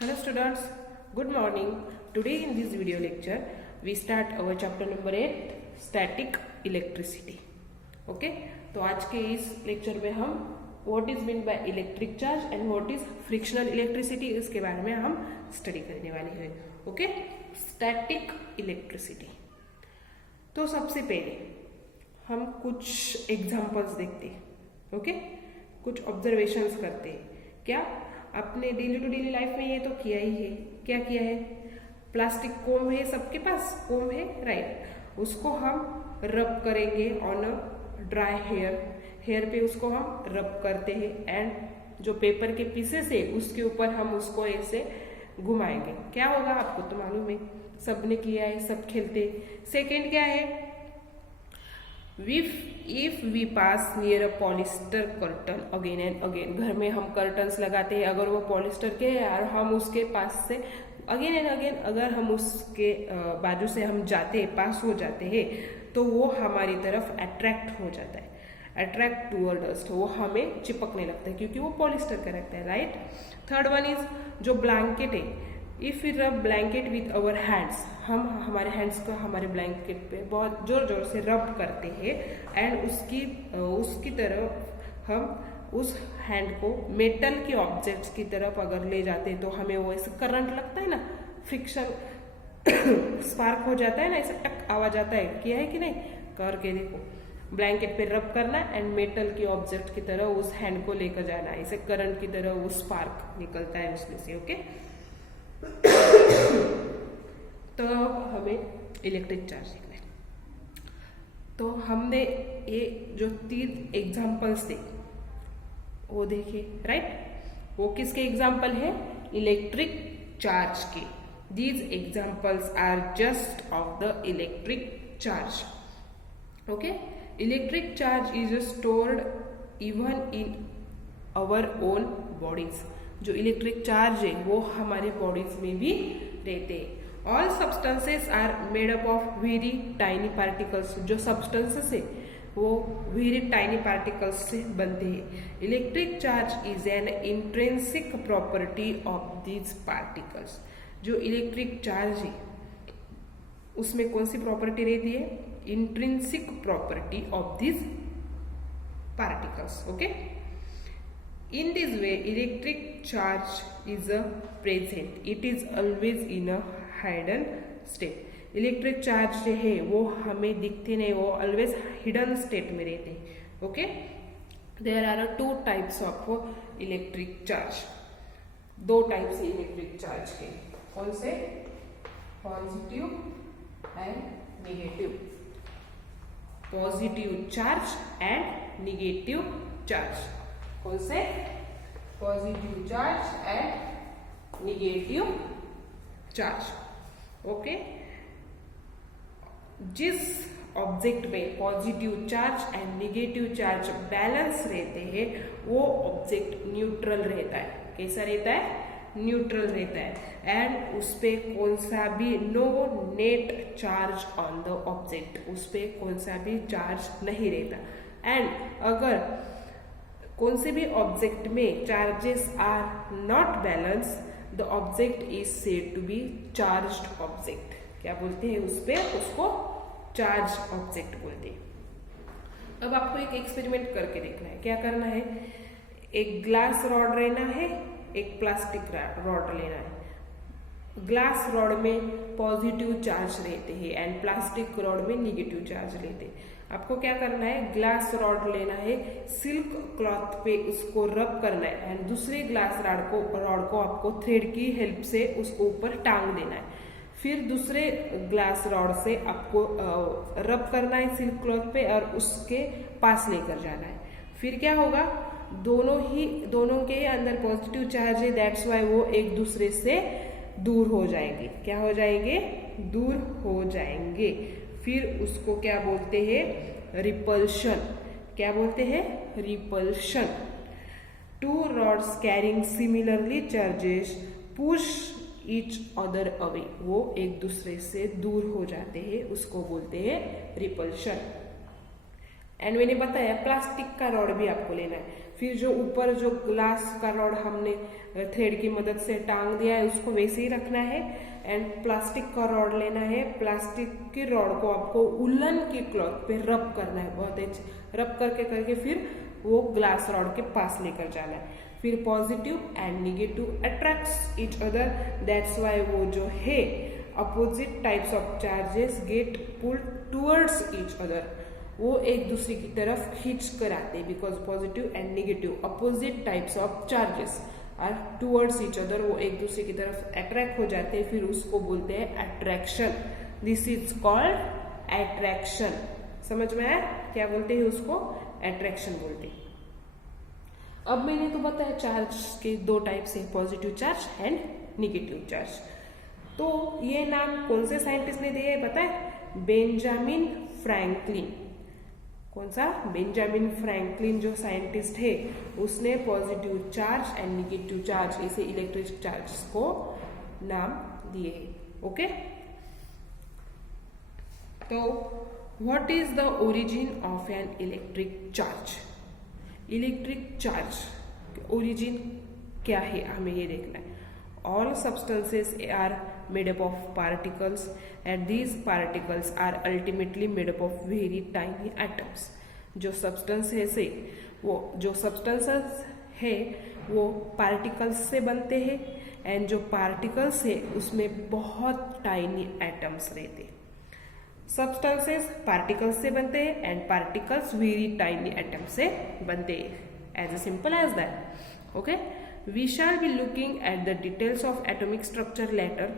Hello students, good morning. Today in this video lecture we start our chapter number 8 static electricity. Okay, तो आज के इस lecture में हम what is meant by electric charge and what is frictional electricity इसके बारे में हम स्टडी करने वाले हैं. Okay, static electricity. तो सबसे पहले हम कुछ एग्जांपल्स देखते हैं. ओके, कुछ ऑब्जर्वेशंस करते हैं. क्या अपने डेली टू डेली लाइफ में ये तो किया ही है. क्या किया है? प्लास्टिक कोम है, सबके पास कोम है, राइट. उसको हम रब करेंगे ऑन अ ड्राई हेयर पे उसको हम रब करते हैं एंड जो पेपर के पीसेस है उसके ऊपर हम उसको ऐसे घुमाएंगे. क्या होगा आपको तो मालूम है, सबने किया है, सब खेलते. सेकेंड क्या है? If we pass near a polyester curtain again and again. घर में हम कर्टन्स लगाते हैं, अगर वो पॉलिस्टर के है और हम उसके पास से अगेन एंड अगेन अगर हम उसके बाजू से हम जाते हैं, पास हो जाते हैं, तो वो हमारी तरफ अट्रैक्ट हो जाता है. अट्रैक्ट टूवर्ड अस, वो हमें चिपकने लगता है क्योंकि वो पॉलिस्टर का रहता है, राइट. थर्ड वन इज जो ब्लैंकेट है. इफ वी रब ब्लैंकेट विथ अवर हैंड्स, हम हमारे हैंड्स को हमारे ब्लैंकेट पे बहुत जोर जोर से रब करते हैं एंड उसकी तरफ हम उस हैंड को मेटल के ऑब्जेक्ट्स की तरफ अगर ले जाते हैं तो हमें वो ऐसे करंट लगता है ना, फ्रिक्शन स्पार्क हो जाता है ना, ऐसे टक आवाज आता है. किया है कि नहीं? करके देखो. ब्लैंकेट पे रब करना एंड मेटल के ऑब्जेक्ट की तरह उस हैंड को लेकर जाना, ऐसे करंट की तरह वो स्पार्क निकलता है उसमें से. ओके, तो अब हमें इलेक्ट्रिक चार्ज सीखना है. तो हमने ये जो 3 एग्जाम्पल्स थे वो देखे, राइट. वो किसके एग्जाम्पल है? इलेक्ट्रिक चार्ज के. These examples are just of the electric charge. Okay, electric charge is stored even in our own bodies. जो इलेक्ट्रिक चार्ज है वो हमारे बॉडीज में भी रहते हैं. All substances are made up of very tiny particles. जो सब्सटेंसेस है वो वेरी टाइनी पार्टिकल्स से बनते हैं. Electric charge is an intrinsic property of these particles. जो इलेक्ट्रिक चार्ज है उसमें कौन सी प्रॉपर्टी रहती है? Intrinsic property of these particles. Okay, in this way electric charge is a present, it is always in a hidden state. Electric charge जो है वो हमें दिखते नहीं, वो ऑलवेज हिडन स्टेट में रहते हैं. Okay, there are 2 types of electric charge. 2 types है इलेक्ट्रिक चार्ज के. कौन से? Positive and negative. Positive charge and negative charge. कौन से? Positive charge and negative charge. Okay, जिस ऑब्जेक्ट में positive charge and negative charge balance रहते हैं वो ऑब्जेक्ट न्यूट्रल रहता है. कैसा रहता है? न्यूट्रल रहता है. एंड उस पे कौन सा भी no net charge on the object, उस पे कौन सा भी चार्ज नहीं रहता. एंड अगर कौन से भी ऑब्जेक्ट में charges are not balance, the object is said to be charged object. क्या बोलते हैं उस पे? उसको चार्ज ऑब्जेक्ट बोलते हैं. अब आपको एक एक्सपेरिमेंट करके देखना है. क्या करना है? एक ग्लास रॉड लेना है, एक प्लास्टिक रॉड लेना है. ग्लास रॉड में पॉजिटिव चार्ज रहते हैं एंड प्लास्टिक रॉड में नेगेटिव चार्ज रहते हैं. आपको क्या करना है? ग्लास रॉड लेना है, सिल्क क्लॉथ पे उसको रब करना है एंड दूसरे ग्लास रॉड को आपको थ्रेड की हेल्प से उसको ऊपर टांग देना है. फिर दूसरे ग्लास रॉड से आपको रब करना है सिल्क क्लॉथ पे और उसके पास लेकर जाना है. फिर क्या होगा? दोनों के अंदर पॉजिटिव चार्ज है, दैट्स वाई वो एक दूसरे से दूर हो जाएंगे. क्या हो जाएंगे? दूर हो जाएंगे. फिर उसको क्या बोलते हैं? रिपल्शन. क्या बोलते हैं? Repulsion. 2 rods carrying similarly charges push each other away. वो एक दूसरे से दूर हो जाते हैं, उसको बोलते हैं रिपल्शन. एंड मैंने बताया प्लास्टिक का रॉड भी आपको लेना है. फिर जो ऊपर जो ग्लास का रॉड हमने थ्रेड की मदद से टांग दिया है उसको वैसे ही रखना है। एंड प्लास्टिक का रॉड लेना है, प्लास्टिक की रॉड को आपको उलन की क्लॉथ पे रब करना है, बहुत अच्छे रब करके फिर वो ग्लास रॉड के पास लेकर जाना है। फिर positive and negative attracts each other, that's why वो जो है opposite types of charges get pulled towards each other, वो एक दूसरे की तरफ खींच कर आते हैं। Because positive and negative opposite types of charges are towards each other, वो एक दूसरे की तरफ अट्रैक्ट हो जाते हैं, फिर उसको बोलते हैं attraction. This is called attraction. समझ में आया क्या बोलते हैं उसको? अट्रैक्शन बोलते हैं। अब मैंने तो बताया चार्ज के दो टाइप से, positive charge and negative charge. तो ये नाम कौन से साइंटिस्ट ने दिया है पता है? Benjamin Franklin. कौन सा? बेंजामिन फ्रैंकलिन जो साइंटिस्ट है उसने positive charge and negative charge ऐसे इलेक्ट्रिक चार्ज को नाम दिए हैं। ओके, तो what is the origin of an electric charge? Electric charge origin क्या है हमें ये देखना है। All substances are made up of particles and these particles are ultimately made up of very tiny atoms। जो substances है वो जो substances है वो particles से बनते हैं and जो particles है उसमें बहुत tiny atoms रहते हैं। Substances particles से बनते हैं and particles very tiny atoms से बनते हैं। As simple as that। Okay, we shall be looking at the details of atomic structure later।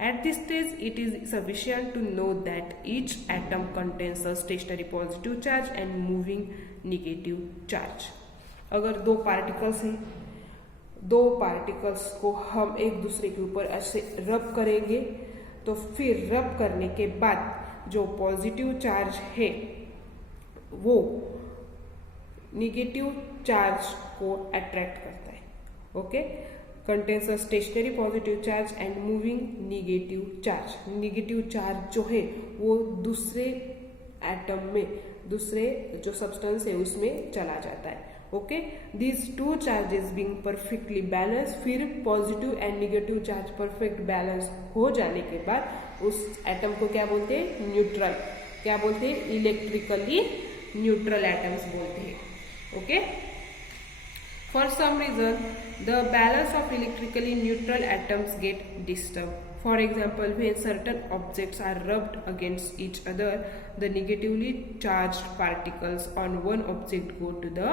At this stage, it is sufficient to know that each atom contains a stationary positive charge and moving negative charge। अगर दो particles हैं, दो particles को हम एक दूसरे के ऊपर ऐसे रब करेंगे तो फिर रब करने के बाद जो पॉजिटिव चार्ज है वो निगेटिव चार्ज को अट्रैक्ट करता है। Okay, contains a stationary positive charge and moving negative charge। Negative charge जो है वो दूसरे एटम में, दूसरे जो सब्सटेंस है उसमें चला जाता है। Okay, these two charges being perfectly balanced, फिर positive and negative charge perfect balance हो जाने के बाद उस एटम को क्या बोलते हैं? न्यूट्रल। क्या बोलते हैं? इलेक्ट्रिकली न्यूट्रल एटम्स बोलते हैं। Okay, for some reason the balance of electrically neutral atoms get disturbed। For example, when certain objects are rubbed against each other, the negatively charged particles on one object go to the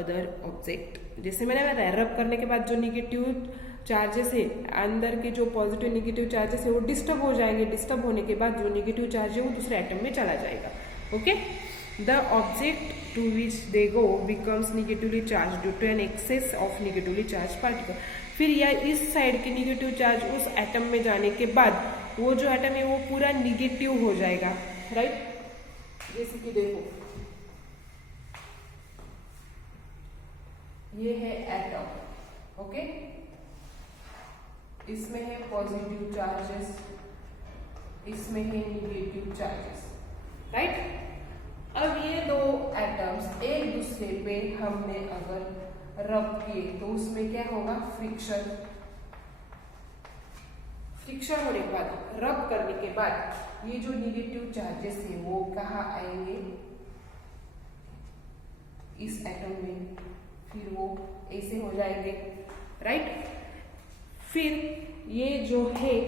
other object। जैसे मैंने बताया रब करने के बाद जो negative charges है अंदर के जो पॉजिटिव निगेटिव चार्जेस है वो डिस्टर्ब हो जाएंगे। डिस्टर्ब होने के बाद जो निगेटिव चार्ज है वो दूसरे एटम में चला जाएगा। Okay, the object to which they go becomes negatively charged due to an excess of negatively charged particle। फिर या इस साइड के निगेटिव चार्ज उस एटम में जाने के बाद वो जो एटम है वो पूरा निगेटिव हो जाएगा। राइट, जैसे कि देखो ये है एटम। ओके, इसमें है पॉजिटिव चार्जेस, इसमें है निगेटिव चार्जेस। राइट, अब ये दो एटम्स एक दूसरे पे हमने अगर रब किए तो उसमें क्या होगा? फ्रिक्शन। फ्रिक्शन होने के बाद रब करने के बाद ये जो निगेटिव चार्जेस है वो कहाँ आएंगे? इस एटम में, फिर वो ऐसे हो जाएंगे। राइट, फिर ये जो है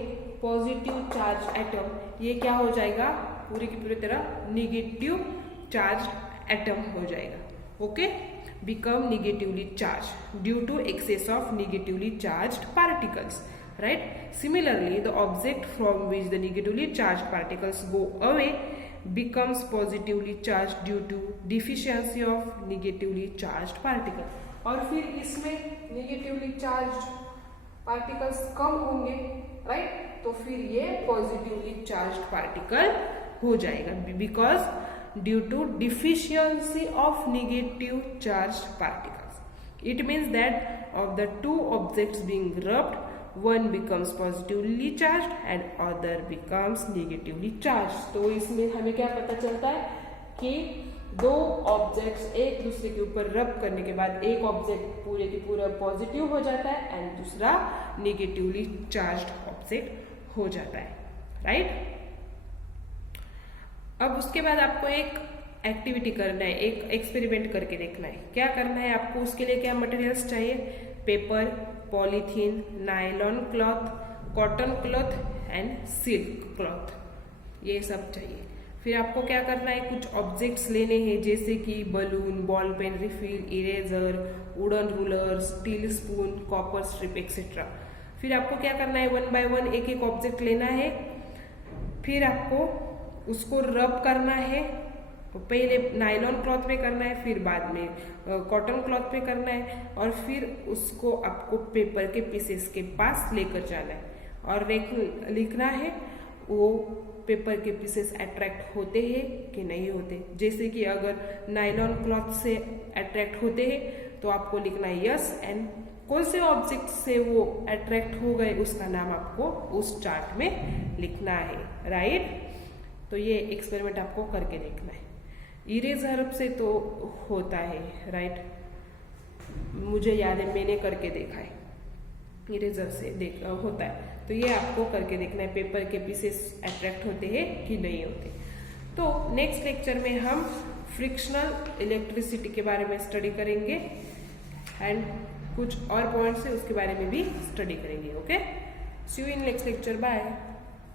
पॉजिटिव चार्ज एटम ये क्या हो जाएगा? पूरी की पूरी तरह निगेटिव चार्ज एटम हो जाएगा। Okay, become negatively charged due to excess of negatively charged particles. Right, similarly the object from which the negatively charged particles go away becomes positively charged due to deficiency of negatively charged particle। और फिर इसमें negatively charged particles कम होंगे। Right, तो फिर ये positively charged particle हो जाएगा because due to deficiency of negative charged particles। It means that of the two objects being rubbed, one becomes positively charged and other becomes negatively charged। तो इसमें हमें क्या पता चलता है कि दो ऑब्जेक्ट्स एक दूसरे के ऊपर रब करने के बाद एक ऑब्जेक्ट पूरे की पूरा पॉजिटिव हो जाता है एंड दूसरा निगेटिवली चार्ज्ड ऑब्जेक्ट हो जाता है, राइट। अब उसके बाद आपको एक एक्टिविटी करना है, एक एक्सपेरिमेंट करके देखना है। क्या करना है आपको, उसके लिए क्या मटेरियल्स चाहिए, paper, polythene, nylon cloth, cotton cloth and silk cloth, ये सब चाहिए। फिर आपको क्या करना है, कुछ ऑब्जेक्ट्स लेने हैं जैसे कि balloon, ball pen refill, eraser, wooden ruler, steel spoon, copper strip etcetera. फिर आपको क्या करना है, 1 बाय 1 एक एक ऑब्जेक्ट लेना है। फिर आपको उसको रब करना है, पहले नायलॉन क्लॉथ पे करना है, फिर बाद में कॉटन क्लॉथ पे करना है, और फिर उसको आपको पेपर के पीसेस के पास लेकर जाना है और लिखना है वो पेपर के पीसेस अट्रैक्ट होते हैं कि नहीं होते। जैसे कि अगर नायलॉन क्लॉथ से अट्रैक्ट होते हैं तो आपको लिखना है यस, एंड कौन से ऑब्जेक्ट से वो अट्रैक्ट हो गए उसका नाम आपको उस चार्ट में लिखना है, राइट। तो ये एक्सपेरिमेंट आपको करके देखना है। इरेजर से तो होता है, राइट, मुझे याद है मैंने करके देखा है, इरेजर से होता है। तो ये आपको करके देखना है, पेपर के पीसेस अट्रैक्ट होते हैं कि नहीं होते। तो नेक्स्ट लेक्चर में हम फ्रिक्शनल इलेक्ट्रिसिटी के बारे में स्टडी करेंगे एंड कुछ और पॉइंट्स है उसके बारे में भी स्टडी करेंगे। Okay, see you in next lecture, bye.